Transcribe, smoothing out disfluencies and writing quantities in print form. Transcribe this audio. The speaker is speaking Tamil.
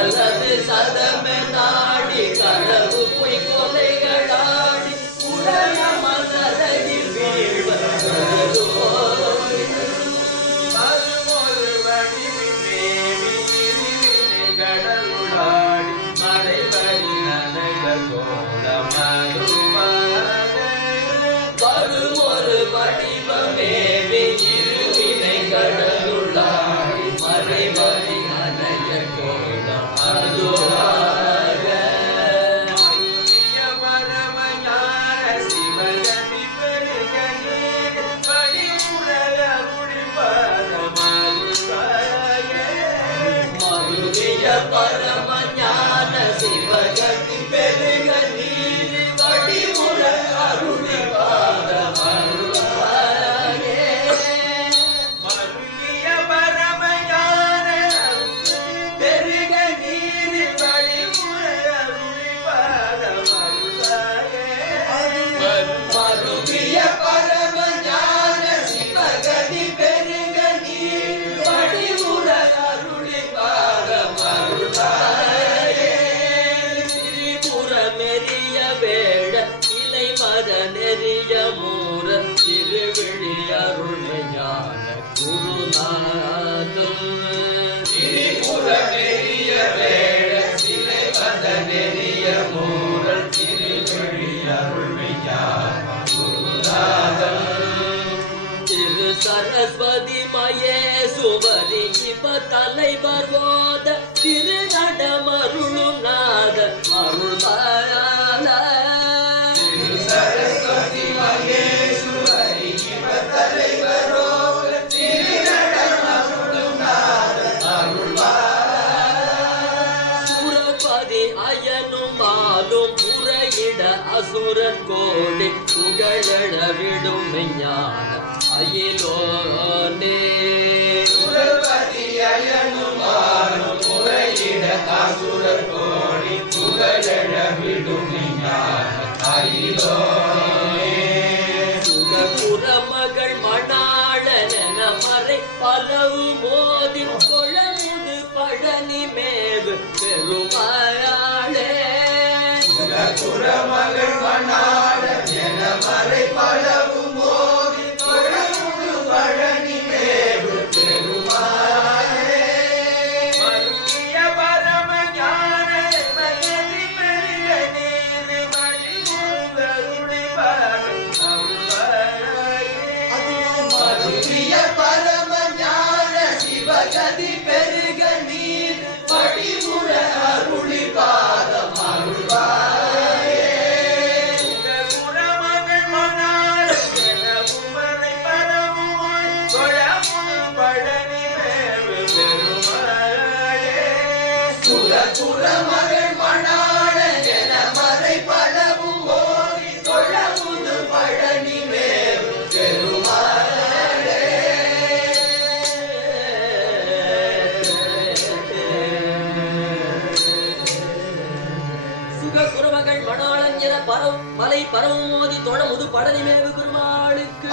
கடலது சதமே நாடி களவு பொய் கொலைகளாடி உடல மலரடில் வீழ்வது மறுமொரு வடிவில் மேவி இருவினை கடலுளாடி மறைவழி நனைக கோலமருவாக மறுமொரு வடிவமேவி இருவினை கடலுளாடி மறைவழி நனைக கோலமருவாக பரமஞான சிவகதி பெருக நீர் வடிமுற அருளி பாதமருளாயே மருளிய பரமஞான பெருக நீர் வடிமுற அருளி பாதமருளாயே மருளிய பரமஞான சிவகதி பெருக நீர் வடிமுற அருளி திரிபுரமெரிய வேட இலை மத நெறிய மூர திருவிழி அருள்ஞான குருநாதம் திரிபுரமெரிய வேட இலை மத நெறிய மூர திருவிழி அருள்ஞான குருநாதம் திரு சரஸ்வதி மயே சுவரி இவ தலைவர் ஓத திரு நடமருளும் நாத அருள்வாயால திரு சரஸ்வதி மயே சுவரி இவ தலைவர் ஓத திரு நடமருளும் நாத அருள்வாயால சுரபதி அயனும் மாலும் புறையிட அசுரன் கோடி புகழட விடும் ஞான அயிலோனே சுரபதி அயனும் மாலும் புறையிட அசுரன் கோடி புகழட விடும் ஞான அயிலோனே சுகபுர மகள் மணாளன மறை பலவு மோதி கொழமுது பழனி மேவு பெருமாளே சுகபுர மகள் மணாளன மறை பலவு மோதி கொழமுது பழனி மேவு பெருமாளே மருளிய பரமஞான மயதி பெருக நீர் மடிமுகருளி மருளிய பரமஞான சிவகதி பெருக நீர் படிமுற அருளி பாதம் அருள்வாயே சுகபுரமகள் மணாள உமனை பரமும் கொழமும் பழனி மேவு பெருமாளே சுகபுரமகள் மணாள ஜனமறை பலவும் ஓடி கொழமுது பழனி மேவு பெருமாளே சுககுருமகள் மணாளன் என மலை பரவும் மோதி தொழமுது பழனி மேவு பெருமாளுக்கு